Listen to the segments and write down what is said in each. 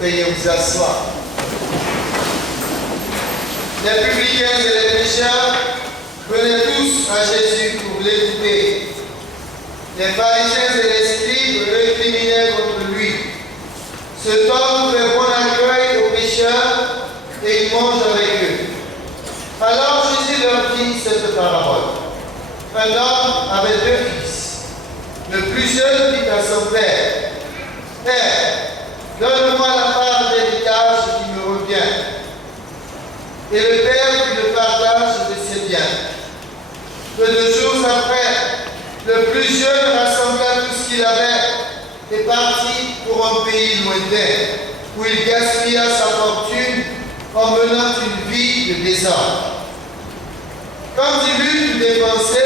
Veuillez vous asseoir. Les publicains et les pécheurs venaient tous à Jésus pour l'écouter. Les pharisiens et les scribes récriminaient contre lui. Cet homme fait bon accueil aux pécheurs et il mange avec eux. Alors Jésus leur dit cette parabole. Un homme avait 2 fils. Le plus jeune dit à son père, « Père, donne-moi la part d'héritage qui me revient. » Et le père fit le partage de ses biens. Peu de jours après, le plus jeune rassembla tout ce qu'il avait et partit pour un pays lointain, où il gaspilla sa fortune en menant une vie de désordre. Quand il eut tout dépensé,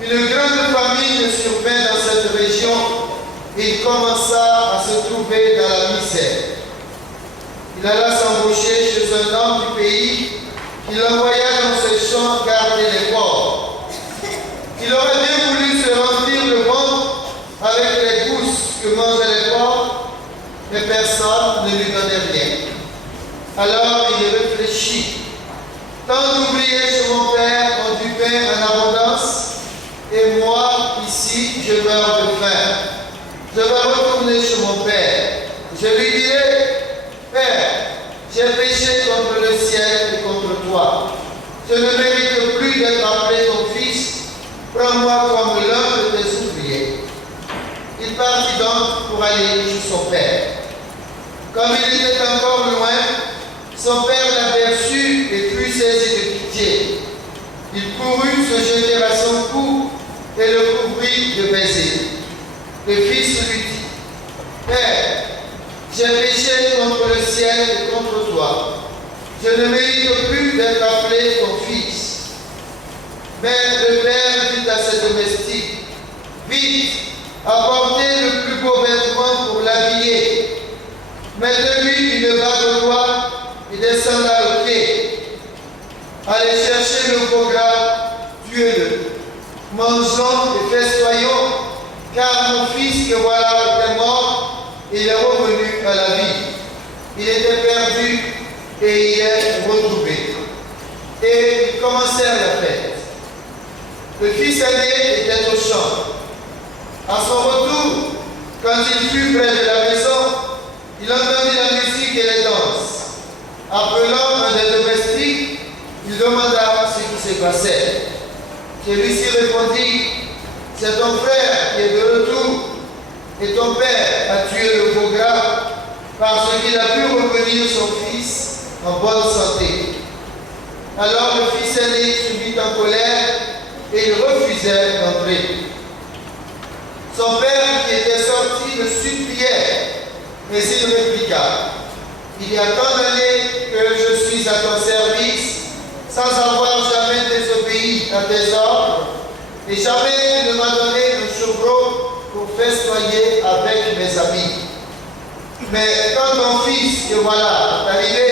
une grande famine survint dans cette région et il commença à se trouver dans la misère. Il alla s'embaucher chez un homme du pays qui l'envoya dans ses champs garder les porcs. Il aurait bien voulu se remplir le ventre avec les gousses que mangeaient les porcs, mais personne ne lui donnait rien. Alors il réfléchit. Tant d'ouvriers chez mon père ont du pain en abondance, et moi, ici, je meurs de faim. Je vais retourner chez mon père. Je lui dirai, Père, j'ai péché contre le ciel et contre toi. Je ne mérite plus d'être appelé ton fils. Prends-moi comme l'un de tes ouvriers. Il partit donc pour aller chez son père. Comme il était encore loin, son père l'aperçut et fut saisi de pitié. Il courut se jeter à son cou et le couvrit de baisers. Le fils lui dit, Père, j'ai péché contre le ciel et contre toi. Je ne mérite plus d'être appelé ton fils. Mais le père dit à ses domestiques, vite, apportez le plus beau vêtement pour l'habiller. Mettez-lui une bague d'oie et des sandales aux pieds. Allez chercher le veau gras, tuez-le. Mangeons et festoyons, car mon fils que voilà était mort, il est revenu à la vie. Il était perdu et il est retrouvé. Et ils commencèrent la fête. Le fils aîné était au champ. À son retour, quand il fut près de la maison, il entendit la musique et les danses. Appelant un des domestiques, il demanda ce qui se passait. Celui-ci répondit, c'est ton frère qui est de retour, et ton père a tué le veau gras parce qu'il a pu revenir son fils en bonne santé. Alors le fils aîné se mit en colère et il refusait d'entrer. Son père qui était sorti le suppliait, mais il répliqua, il y a tant d'années que je suis à ton service, sans avoir jamais désobéi à tes ordres, et jamais tu ne m'as donné un chevreau pour festoyer avec mes amis. Mais quand ton fils, que voilà, est arrivé,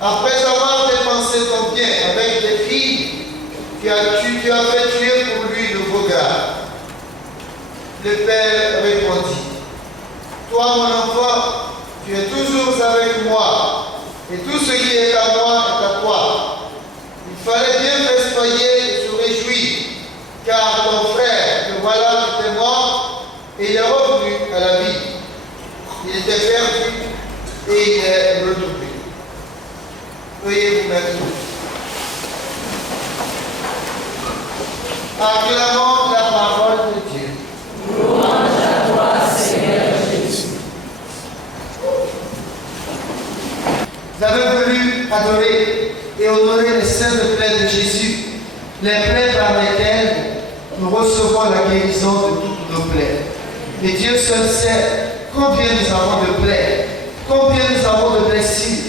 après avoir dépensé ton bien avec tes filles, tu as fait tuer pour lui le veau gras. Le père répondit, toi mon enfant, tu es toujours avec moi, et tout ce qui est à moi est à toi. Il fallait bien festoyer et se réjouir, car ton frère, que voilà, était mort, et il est revenu à la vie. Il était perdu et il est retrouvé. Veuillez vous mettre. Acclamons la parole de Dieu. Louange à toi, Seigneur Jésus. Vous avez voulu adorer et honorer les saintes plaies de Jésus, les plaies par lesquelles nous recevons la guérison de toutes nos plaies. Et Dieu seul sait combien nous avons de plaies, combien nous avons de blessures.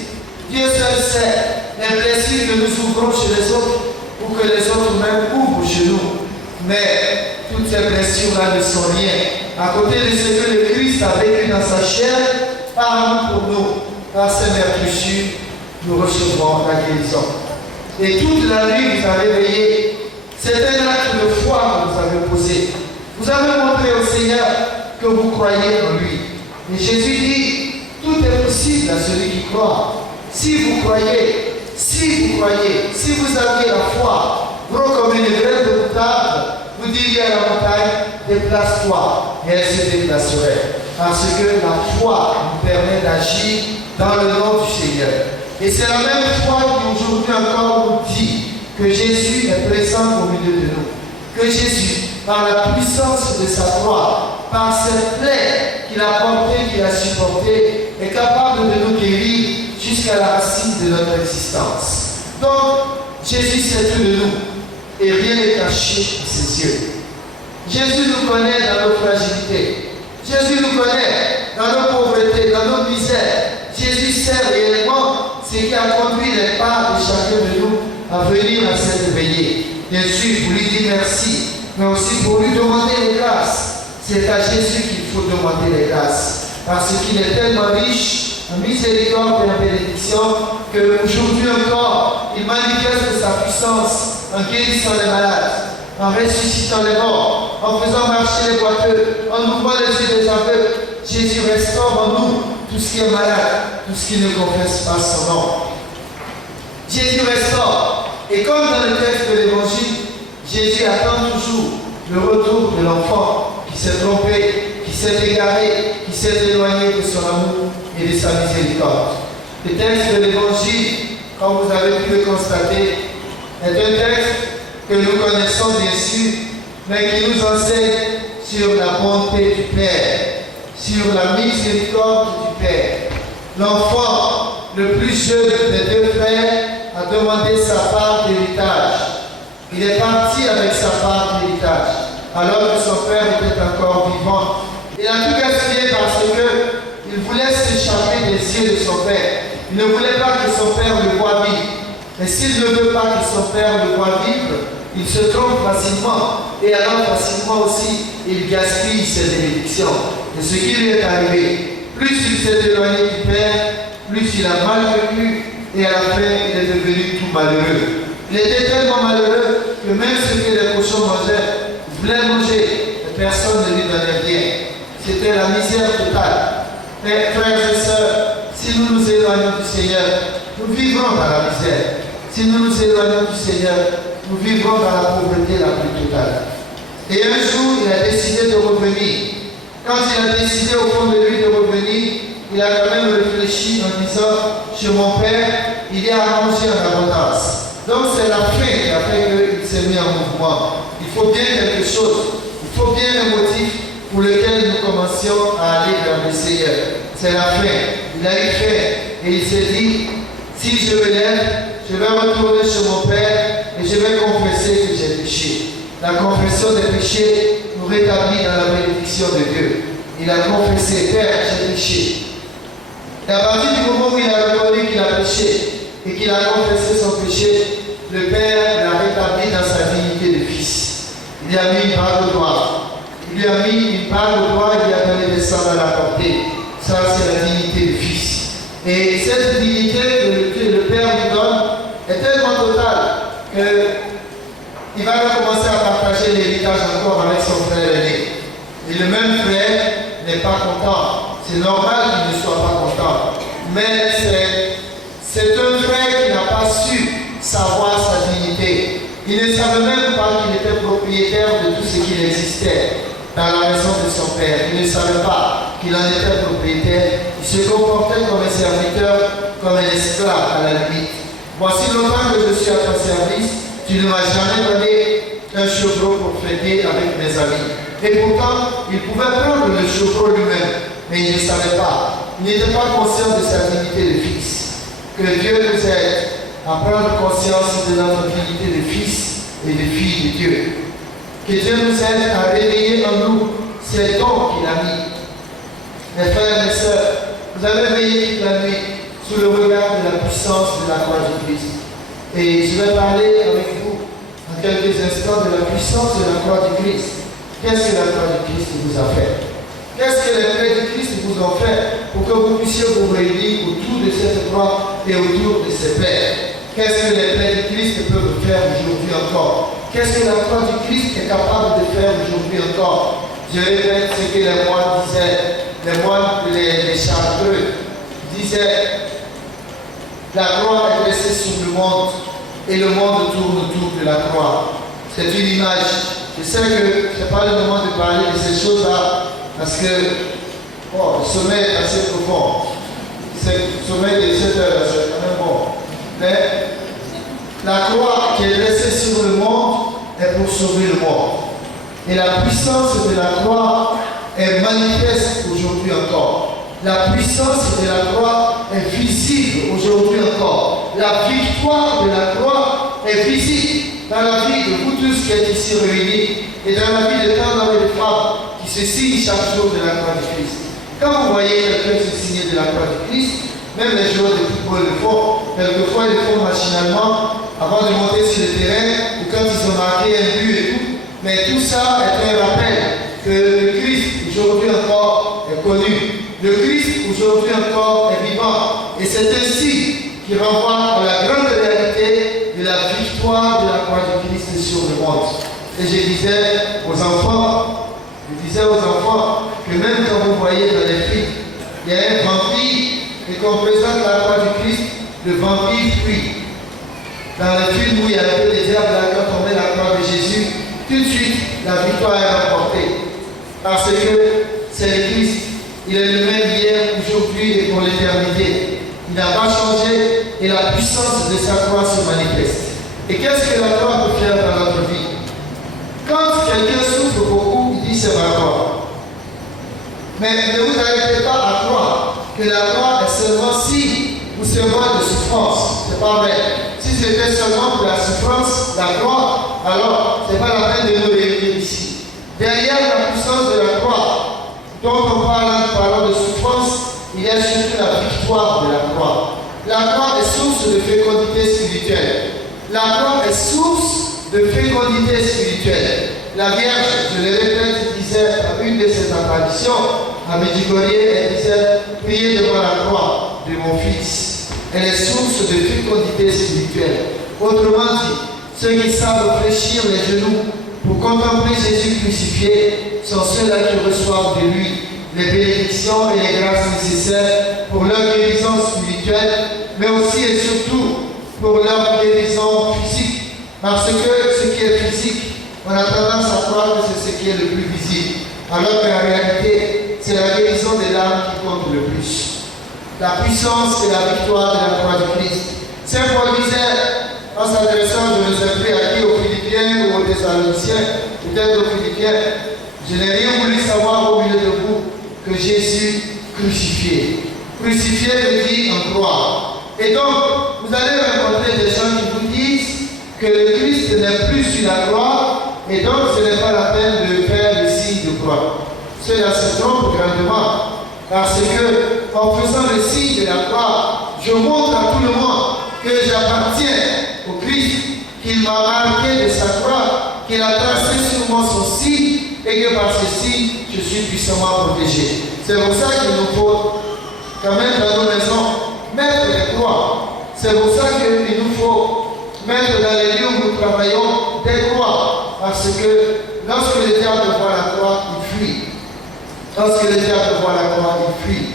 Dieu seul sait les blessures que nous ouvrons chez les autres ou que les autres même ouvrent chez nous. Mais toutes ces blessures-là ne sont rien à côté de ce que le Christ a vécu dans sa chair par nous pour nous. Par ces meurtrissures, nous recevons la guérison. Et toute la nuit, vous avez veillé. C'est un acte de foi que vous avez posé. Vous avez montré au Seigneur que vous croyez en lui. Et Jésus dit, tout est croit. Si vous croyez, si vous aviez la foi, gros comme une graine de moutarde, vous diriez à la montagne, déplace-toi, et elle se déplacerait. Parce que la foi nous permet d'agir dans le nom du Seigneur. Et c'est la même foi qui aujourd'hui encore nous dit que Jésus est présent au milieu de nous. Que Jésus, par la puissance de sa croix, par cette plaie qu'il a portée, qu'il a supportée, est capable de nous guérir jusqu'à la racine de notre existence. Donc, Jésus sait tout de nous et rien n'est caché à ses yeux. Jésus nous connaît dans nos fragilités. Jésus nous connaît dans nos pauvretés, dans nos misères. Jésus sait réellement ce qui a conduit les pas de chacun de nous à venir à cette veillée. Bien sûr, pour lui dire merci, mais aussi pour lui demander les grâces. C'est à Jésus qu'il faut demander les grâces. Parce qu'il est tellement riche en miséricorde et en bénédiction qu'aujourd'hui encore, il manifeste sa puissance en guérissant les malades, en ressuscitant les morts, en faisant marcher les boiteux, en ouvrant les yeux des aveugles. Jésus restaure en nous tout ce qui est malade, tout ce qui ne confesse pas son nom. Jésus restaure. Et comme dans le texte de l'Évangile, Jésus attend toujours le retour de l'enfant qui s'est trompé, qui s'est égaré, qui s'est éloigné de son amour et de sa miséricorde. Le texte de l'Évangile, comme vous avez pu le constater, est un texte que nous connaissons bien sûr, mais qui nous enseigne sur la bonté du Père, sur la miséricorde du Père. L'enfant, le plus jeune des deux frères, a demandé sa part d'héritage. Il est parti avec sa part d'héritage, alors que son père était encore vivant. Il a tout gaspillé parce qu'il voulait s'échapper des yeux de son père. Il ne voulait pas que son père le voie vivre. Mais s'il ne veut pas que son père le voie vivre, il se trompe facilement. Et alors facilement aussi, il gaspille ses bénédictions. Et ce qui lui est arrivé, plus il s'est éloigné du père, plus il a mal vécu. Et à la fin, il est devenu tout malheureux. Il était tellement malheureux que même ce que les cochons mangeaient, il voulait manger, et personne ne lui donnait rien. C'était la misère totale. Mais frères et sœurs, si nous nous éloignons du Seigneur, nous vivrons dans la misère. Si nous nous éloignons du Seigneur, nous vivrons dans la pauvreté la plus totale. Et un jour, il a décidé de revenir. Quand il a décidé au fond de lui de revenir, il a quand même réfléchi en disant, chez mon père, il y a à manger en abondance. Donc c'est la faim qui a fait qu'il s'est mis en mouvement. Il faut bien quelque chose. Il faut bien un motif pour lequel nous commencions à aller vers le Seigneur. C'est la faim. Il a eu faim et il s'est dit, si je me lève, je vais retourner chez mon père et je vais confesser que j'ai péché. La confession des péchés nous rétablit dans la bénédiction de Dieu. Il a confessé, Père, j'ai péché. Et à partir du moment où il a reconnu qu'il a péché et qu'il a confessé son péché, le Père l'a rétabli dans sa dignité de fils. Il lui a mis une part de gloire. Il lui a mis une part de gloire et il lui a donné des sangs à la portée. Ça, c'est la dignité de fils. Et cette dignité que le Père lui donne est tellement totale qu'il va commencer à partager l'héritage encore avec son frère aîné. Et le même frère n'est pas content. C'est normal qu'il ne soit pas content. Mais c'est un frère qui n'a pas su savoir sa dignité. Il ne savait même pas qu'il était propriétaire de tout ce qui existait dans la maison de son père. Il ne savait pas qu'il en était propriétaire. Il se comportait comme un serviteur, comme un esclave à la limite. Voici longtemps que je suis à ton service. Tu ne m'as jamais donné un chevreau pour fêter avec mes amis. Et pourtant, il pouvait prendre le chevreau lui-même. Mais il ne savait pas. Il n'était pas conscient de sa dignité de fils. Que Dieu nous aide à prendre conscience de notre dignité de fils et de fille de Dieu. Que Dieu nous aide à réveiller en nous ces dons qu'il a mis. Mes frères et sœurs, vous avez veillé toute la nuit sous le regard de la puissance de la croix de Christ. Et je vais parler avec vous en quelques instants de la puissance de la croix de Christ. Qu'est-ce que la croix de Christ vous a fait? Qu'est-ce que les plaies de Christ vous ont fait pour que vous puissiez vous réunir autour de cette croix et autour de ses plaies? Qu'est-ce que les plaies de Christ peuvent faire aujourd'hui encore? Qu'est-ce que la croix de Christ est capable de faire aujourd'hui encore? Je répète ce que les moines disaient, les moines, les chartreux disaient, La croix est dressée sur le monde et le monde tourne autour de la croix. C'est une image. Je sais que ce n'est pas le moment de parler de ces choses-là parce que le sommet est assez profond. Le sommet de 7 heures, c'est quand même bon. Mais la croix qui est dressée sur le monde est pour sauver le monde. Et la puissance de la croix est manifeste aujourd'hui encore. La puissance de la croix est visible aujourd'hui encore. La victoire de la croix est visible dans la vie de vous tous qui êtes ici réunis et dans la vie de tant d'hommes et de femmes qui se signent chaque jour de la croix de Christ. Quand vous voyez quelqu'un se signer de la croix de Christ, même les joueurs de football le font, quelquefois ils le font machinalement avant de monter sur le terrain ou quand ils ont marqué un but et tout. Mais tout ça est un rappel que le Christ aujourd'hui encore est connu. Le Christ aujourd'hui encore est vivant. Et c'est ainsi qu'il renvoie à la grande réalité de la victoire de la croix de Christ sur le monde. Et je disais aux enfants que même quand vous voyez dans les films, il y a un vampire et qu'on présente la croix du Christ, le vampire fuit. Dans le film où il y a un peu de diable, là, quand on met la croix de Jésus, tout de suite, la victoire est remportée. Parce que c'est le Christ. Il est le même hier, aujourd'hui et pour l'éternité. Il n'a pas changé et la puissance de sa croix se manifeste. Et qu'est-ce que la croix peut faire dans notre vie? Quand quelqu'un souffre beaucoup, il dit c'est ma croix. Mais ne vous arrêtez pas à croire que la croix est seulement si ou seulement de souffrance. C'est pas vrai. Si c'était seulement pour la souffrance, la croix, alors ce n'est pas la peine de nous réunir ici. Derrière la puissance de la croix, dont on parle en parlant de souffrance, il y a surtout la victoire de la croix. La croix est source de fécondité spirituelle. La croix est source de fécondité spirituelle. La Vierge, je le répète, disait à une de ses apparitions, à Medjugorje, elle disait « Priez devant la croix de mon fils ». Elle est source de fécondité spirituelle. Autrement dit, ceux qui savent fléchir les genoux pour contempler Jésus crucifié sont ceux-là qui reçoivent de lui les bénédictions et les grâces nécessaires pour leur guérison spirituelle, mais aussi et surtout pour leur guérison physique. Parce que ce qui est physique, on a tendance à croire que c'est ce qui est le plus visible, alors qu'en réalité, c'est la guérison des l'âme qui compte le plus. La puissance et la victoire de la croix de Christ. Saint Paul disait, en s'adressant, je ne sais plus à qui, aux Philippiens ou aux Thessaloniciens, peut-être aux Philippiens, je n'ai rien voulu savoir au milieu de vous que Jésus crucifié. Crucifié veut dire en croix. Et donc, vous allez rencontrer des gens qui vous disent que le Christ n'est plus sur la croix, et donc ce n'est pas la peine de faire le signe de croix. Cela se trompe grandement. Parce que, en faisant le signe de la croix, je montre à tout le monde que j'appartiens au Christ, qu'il m'a marqué de sa croix, qu'il a tracé sur moi son signe, et que par ce signe, je suis puissamment protégé. C'est pour ça qu'il nous faut, quand même dans nos maisons, mettre des croix. C'est pour ça qu'il nous faut mettre dans les lieux où nous travaillons des croix. Parce que lorsque le diable voit la croix, il fuit. Lorsque le diable voit la croix, il fuit.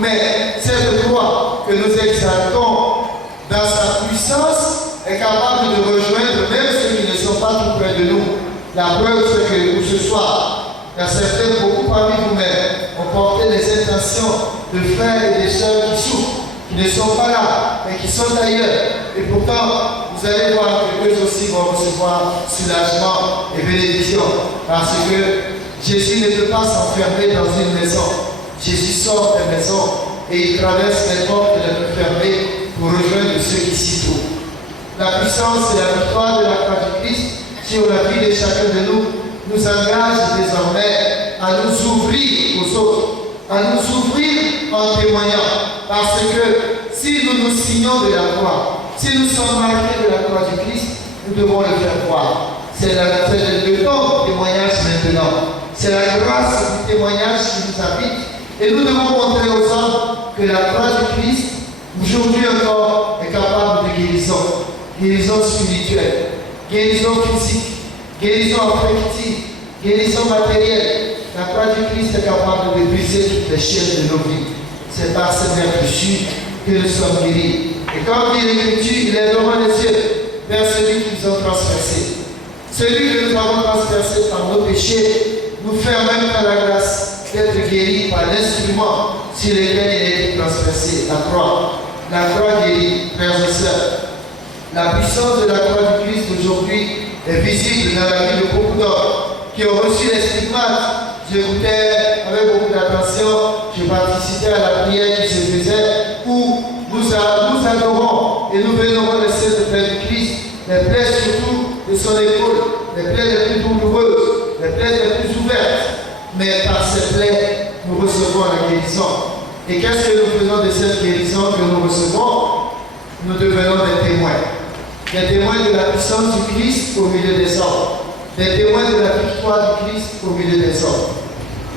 Mais cette croix que nous exaltons dans sa puissance est capable de rejoindre même ceux qui ne sont pas tout près de nous. La preuve, c'est que pour ce soir, il y a certains, beaucoup parmi vous-mêmes, ont porté des intentions de frères et de sœurs qui souffrent, qui ne sont pas là, mais qui sont ailleurs. Et pourtant, vous allez voir que eux aussi vont recevoir soulagement et bénédiction. Parce que Jésus ne peut pas s'enfermer dans une maison. Jésus sort des maisons et il traverse les portes les plus fermées pour rejoindre ceux qui s'y trouvent. La puissance et la victoire de la croix du Christ sur la vie de chacun de nous engage désormais à nous ouvrir aux autres, à nous ouvrir en témoignant. Parce que si nous nous signons de la croix, si nous sommes marqués de la croix du Christ, nous devons le faire voir. C'est le don du témoignage maintenant. C'est la grâce du témoignage qui nous habite. Et nous devons montrer aux hommes que la croix du Christ, aujourd'hui encore, est capable de guérison. Guérison spirituelle, guérison physique, guérison affective, guérison matérielle. La croix du Christ est capable de briser toutes les chaînes de nos vies. C'est par cette vertu que nous sommes guéris. Et comme dit l'Écriture, il est devant les cieux vers celui qui nous a transpercés. Celui que nous avons transpercé par nos péchés nous fait en même temps la grâce d'être guéris par l'instrument sur lequel il a été transpercé, la croix. La croix guérit, frères et sœurs. La puissance de la croix du Christ aujourd'hui est visible dans la vie de beaucoup d'hommes qui ont reçu les stigmates. J'écoutais avec beaucoup d'attention, je participais à la prière qui se faisait où nous adorons et nous vénérons les saintes plaies du Christ, les plaies surtout de son épaule, les plaies les plus douloureuses, les plaies les plus ouvertes. Mais par ces plaies, nous recevons la guérison. Et qu'est-ce que nous faisons de cette guérison que nous recevons? Nous devenons des témoins. Des témoins de la puissance du Christ au milieu des hommes. Des témoins de la victoire du Christ au milieu des hommes.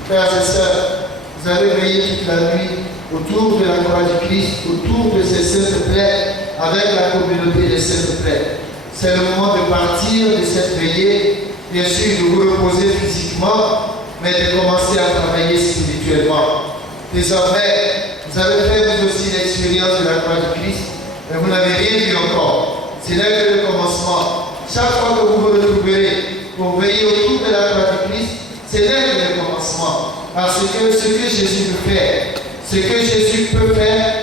Frères et sœurs, vous avez veillé toute la nuit autour de la croix du Christ, autour de ces saintes plaies, avec la communauté des saintes plaies. C'est le moment de partir de cette veillée, bien sûr de vous reposer physiquement, mais de commencer à travailler spirituellement. Désormais, vous avez fait vous aussi l'expérience de la croix du Christ, mais vous n'avez rien vu encore. C'est là que le commencement. Chaque fois que vous vous retrouverez pour veiller autour de la croix du Christ, c'est là que le commencement. Parce que ce que Jésus peut faire, ce que Jésus peut faire,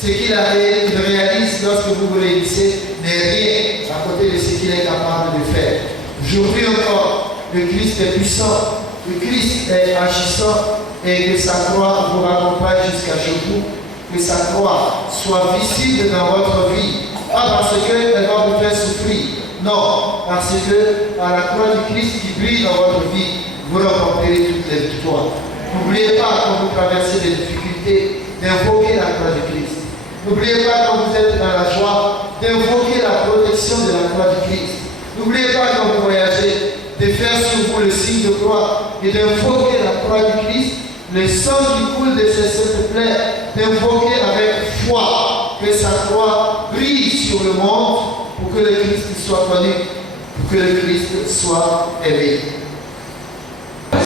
ce qu'il réalise lorsque vous vous réunissez n'est rien à côté de ce qu'il est capable de faire. Aujourd'hui encore, le Christ est puissant, le Christ est agissant et que sa croix vous raccompagne jusqu'à chez vous, que sa croix soit visible dans votre vie. Pas parce qu'elle va vous faire souffrir, non, parce que par la croix du Christ qui brille dans votre vie, vous remporterez toutes les victoires. N'oubliez pas quand vous traversez des difficultés d'invoquer la croix du Christ. N'oubliez pas quand vous êtes dans la joie d'invoquer la protection de la croix du Christ. N'oubliez pas quand vous voyagez de faire sur vous le signe de croix et d'invoquer la croix du Christ, le sang qui coule de ces saintes plaies, d'invoquer avec foi que sa croix brille sur le monde pour que le Christ soit connu, pour que le Christ soit aimé.